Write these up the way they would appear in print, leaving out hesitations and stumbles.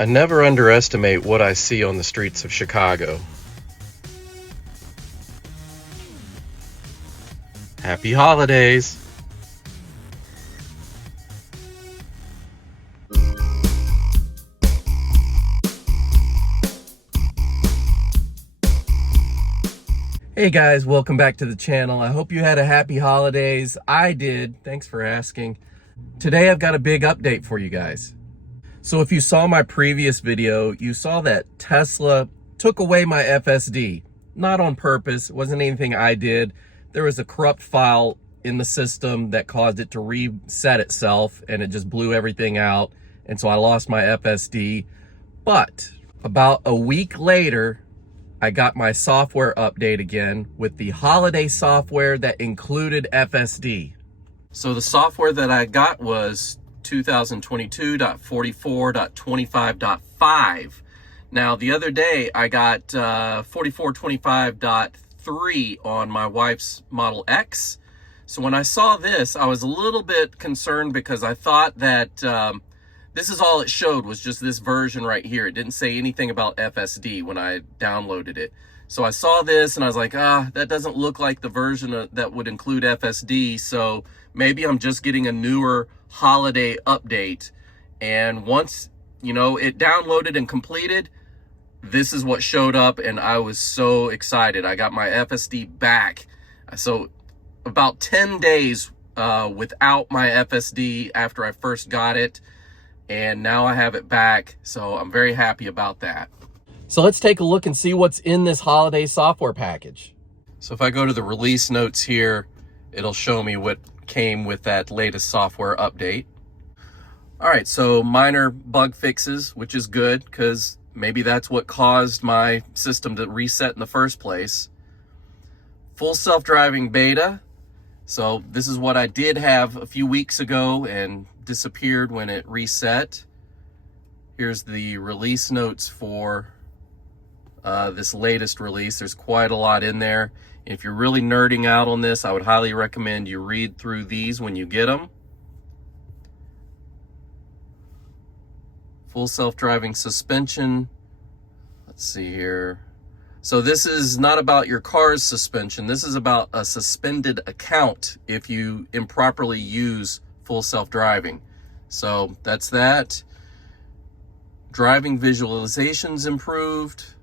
I never underestimate what I see on the streets of Chicago. Happy holidays! Hey guys, welcome back to the channel. I hope you had a happy holidays. I did. Thanks for asking. Today I've got a big update for you guys. So if you saw my previous video, you saw that Tesla took away my FSD. Not on purpose, it wasn't anything I did. There was a corrupt file in the system that caused it to reset itself and it just blew everything out. And so I lost my FSD. But about a week later, I got my software update again with the holiday software that included FSD. So the software that I got was 2022.44.25.5. Now the other day I got 44.25.3 on my wife's Model X. So when I saw this, I was a little bit concerned because I thought that this is all it showed was just this version right here. It didn't say anything about FSD when I downloaded it. So I saw this and I was like, that doesn't look like the version that would include FSD. So maybe I'm just getting a newer holiday update. And once, it downloaded and completed, this is what showed up and I was so excited. I got my FSD back. So about 10 days without my FSD after I first got it. And now I have it back, so I'm very happy about that. So let's take a look and see what's in this holiday software package. So if I go to the release notes here, it'll show me what came with that latest software update. All right, so minor bug fixes, which is good because maybe that's what caused my system to reset in the first place. Full self-driving beta. So this is what I did have a few weeks ago and disappeared when it reset. Here's the release notes for this latest release. There's quite a lot in there. If you're really nerding out on this, I would highly recommend you read through these when you get them. Full self-driving suspension. Let's see here. So this is not about your car's suspension. This is about a suspended account if you improperly use full self-driving. So that's that. Driving visualizations improved.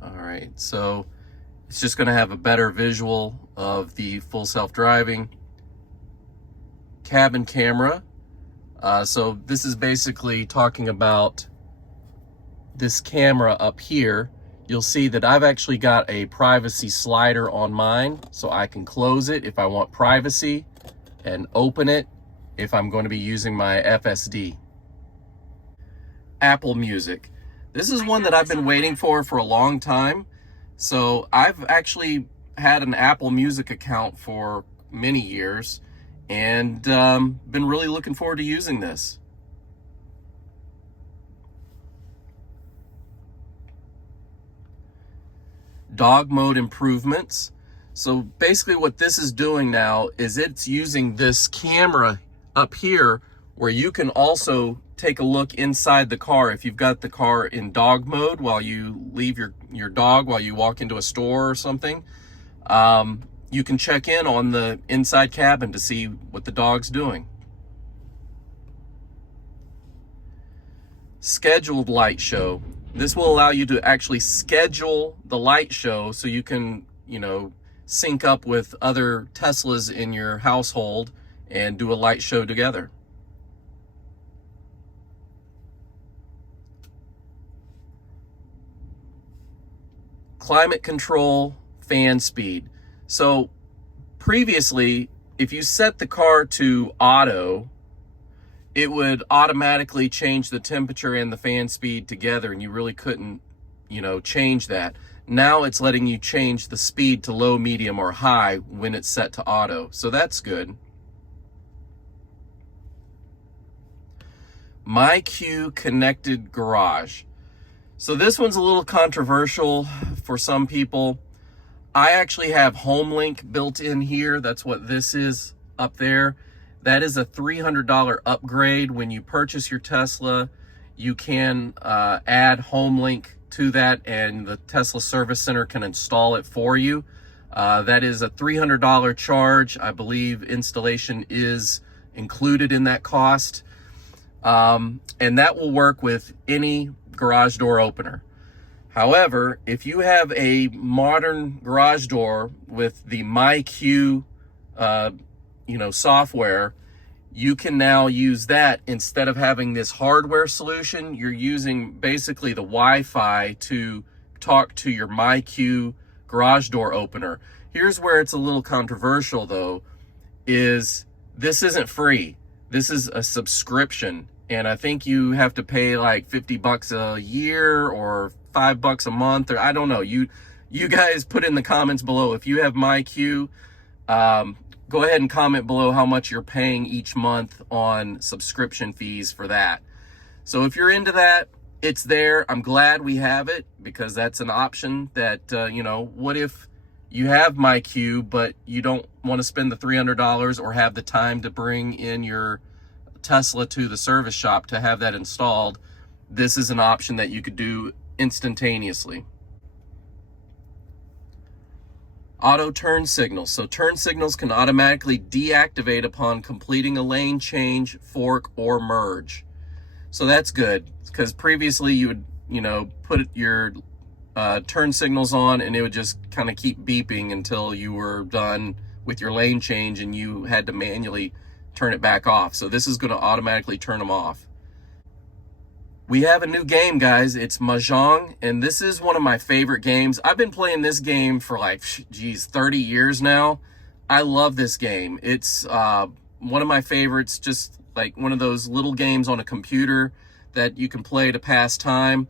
All right, so it's just gonna have a better visual of the full self-driving. Cabin camera. So this is basically talking about this camera up here. You'll see that I've actually got a privacy slider on mine, so I can close it if I want privacy and open it if I'm going to be using my FSD. Apple Music. This is one that I've been waiting for a long time. So I've actually had an Apple Music account for many years and been really looking forward to using this. Dog mode improvements. So basically what this is doing now is it's using this camera up here where you can also take a look inside the car. If you've got the car in dog mode while you leave your dog while you walk into a store or something, you can check in on the inside cabin to see what the dog's doing. Scheduled light show. This will allow you to actually schedule the light show so you can, sync up with other Teslas in your household and do a light show together. Climate control, fan speed. So previously, if you set the car to auto, it would automatically change the temperature and the fan speed together, and you really couldn't, change that. Now it's letting you change the speed to low, medium, or high when it's set to auto. So that's good. MyQ connected garage. So this one's a little controversial for some people. I actually have HomeLink built in here. That's what this is up there. That is a $300 upgrade. When you purchase your Tesla, you can add HomeLink to that, and the Tesla Service Center can install it for you. That is a $300 charge. I believe installation is included in that cost. And that will work with any garage door opener. However, if you have a modern garage door with the MyQ software, you can now use that instead of having this hardware solution. You're using basically the Wi-Fi to talk to your MyQ garage door opener. Here's where it's a little controversial though, is this isn't free. This is a subscription, and I think you have to pay like $50 a year or $5 a month, or I don't know. You guys put in the comments below if you have MyQ. Go ahead and comment below how much you're paying each month on subscription fees for that. So if you're into that, it's there. I'm glad we have it, because that's an option that, what if you have MyQ, but you don't want to spend the $300 or have the time to bring in your Tesla to the service shop to have that installed? This is an option that you could do instantaneously. Auto turn signals. So turn signals can automatically deactivate upon completing a lane change, fork, or merge. So that's good, because previously you would, put your turn signals on and it would just kind of keep beeping until you were done with your lane change and you had to manually turn it back off. So this is going to automatically turn them off. We have a new game, guys. It's Mahjong, and this is one of my favorite games. I've been playing this game for 30 years now. I love this game. It's one of my favorites, just like one of those little games on a computer that you can play to pass time.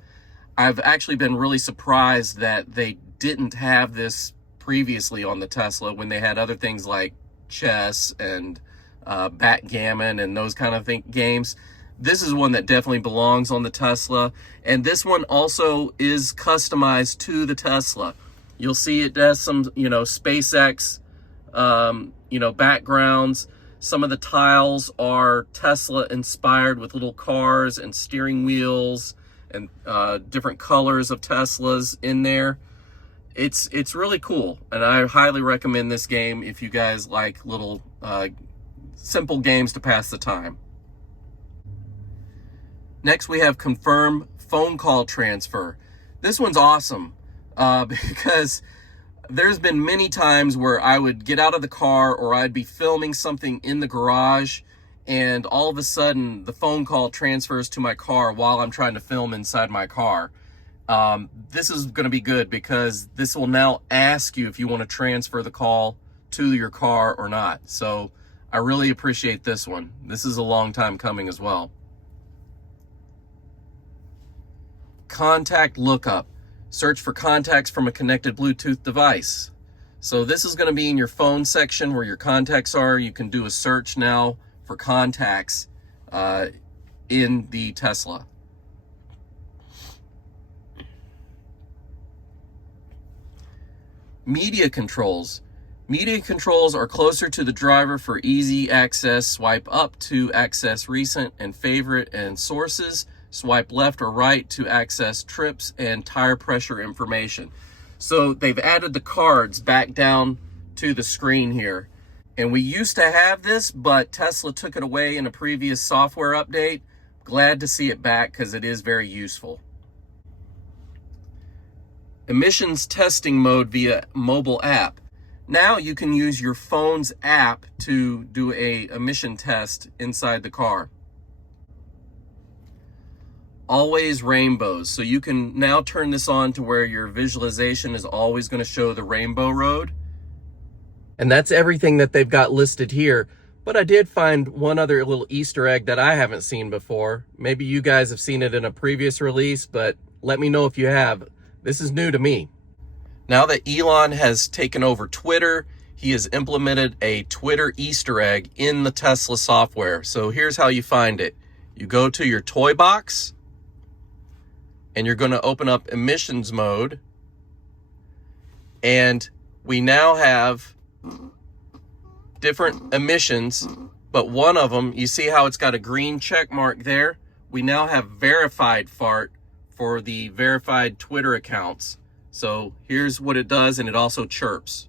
I've actually been really surprised that they didn't have this previously on the Tesla when they had other things like chess and backgammon and those kind of games. This is one that definitely belongs on the Tesla, and this one also is customized to the Tesla. You'll see it has some, SpaceX, backgrounds. Some of the tiles are Tesla inspired with little cars and steering wheels and different colors of Teslas in there. It's really cool, and I highly recommend this game if you guys like little simple games to pass the time. Next, we have confirm phone call transfer. This one's awesome because there's been many times where I would get out of the car or I'd be filming something in the garage, and all of a sudden the phone call transfers to my car while I'm trying to film inside my car. This is going to be good because this will now ask you if you want to transfer the call to your car or not. So I really appreciate this one. This is a long time coming as well. Contact lookup. Search for contacts from a connected Bluetooth device. So this is going to be in your phone section where your contacts are. You can do a search now for contacts in the Tesla. Media controls. Media controls are closer to the driver for easy access. Swipe up to access recent and favorite and sources. Swipe left or right to access trips and tire pressure information. So they've added the cards back down to the screen here. And we used to have this, but Tesla took it away in a previous software update. Glad to see it back because it is very useful. Emissions testing mode via mobile app. Now you can use your phone's app to do a emission test inside the car. Always rainbows. So you can now turn this on to where your visualization is always going to show the rainbow road. And that's everything that they've got listed here. But I did find one other little Easter egg that I haven't seen before. Maybe you guys have seen it in a previous release, but let me know if you have. This is new to me. Now that Elon has taken over Twitter, he has implemented a Twitter Easter egg in the Tesla software. So here's how you find it. You go to your toy box, and you're going to open up emissions mode. And we now have different emissions But one of them, you see how it's got a green check mark there? We now have verified fart for the verified Twitter accounts. So here's what it does, and it also chirps.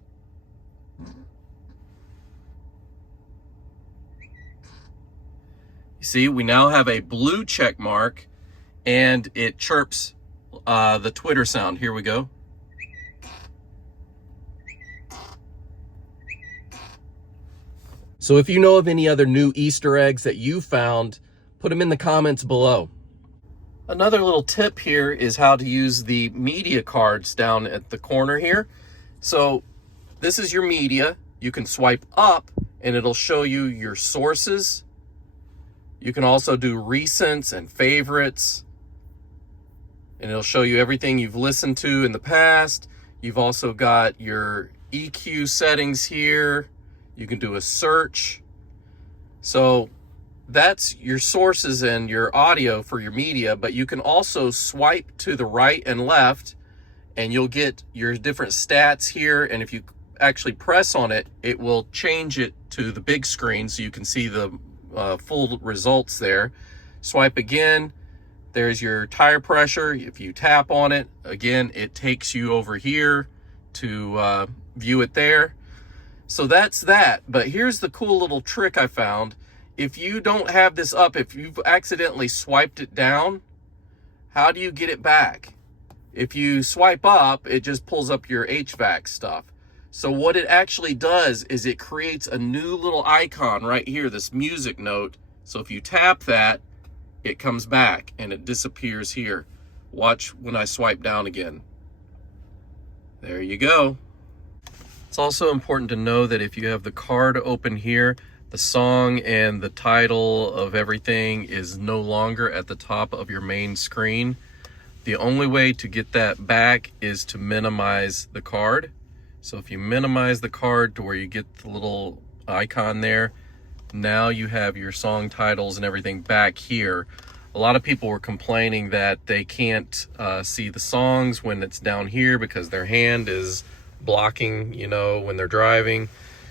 You see, we now have a blue check mark, and it chirps the Twitter sound. Here we go. So if you know of any other new Easter eggs that you found, put them in the comments below. Another little tip here is how to use the media cards down at the corner here. So this is your media. You can swipe up and it'll show you your sources. You can also do recents and favorites, and it'll show you everything you've listened to in the past. You've also got your EQ settings here. You can do a search. So that's your sources and your audio for your media, but you can also swipe to the right and left and you'll get your different stats here. And if you actually press on it, it will change it to the big screen so you can see the full results there. Swipe again, there's your tire pressure. If you tap on it, again, it takes you over here to view it there. So that's that. But here's the cool little trick I found. If you don't have this up, if you've accidentally swiped it down, how do you get it back? If you swipe up, it just pulls up your HVAC stuff. So what it actually does is it creates a new little icon right here, this music note. So if you tap that, it comes back and it disappears here. Watch when I swipe down again. There you go. It's also important to know that if you have the card open here, the song and the title of everything is no longer at the top of your main screen. The only way to get that back is to minimize the card. So if you minimize the card to where you get the little icon there, now you have your song titles and everything back here. A lot of people were complaining that they can't see the songs when it's down here because their hand is blocking, you know, when they're driving.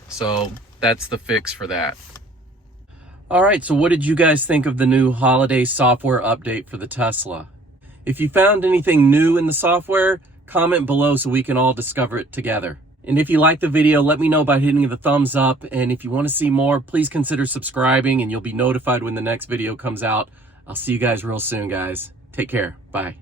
So that's the fix for that. All right, so what did you guys think of the new holiday software update for the Tesla? If you found anything new in the software, comment below so we can all discover it together. And if you like the video, let me know by hitting the thumbs up. And if you want to see more, please consider subscribing and you'll be notified when the next video comes out. I'll see you guys real soon, guys. Take care. Bye.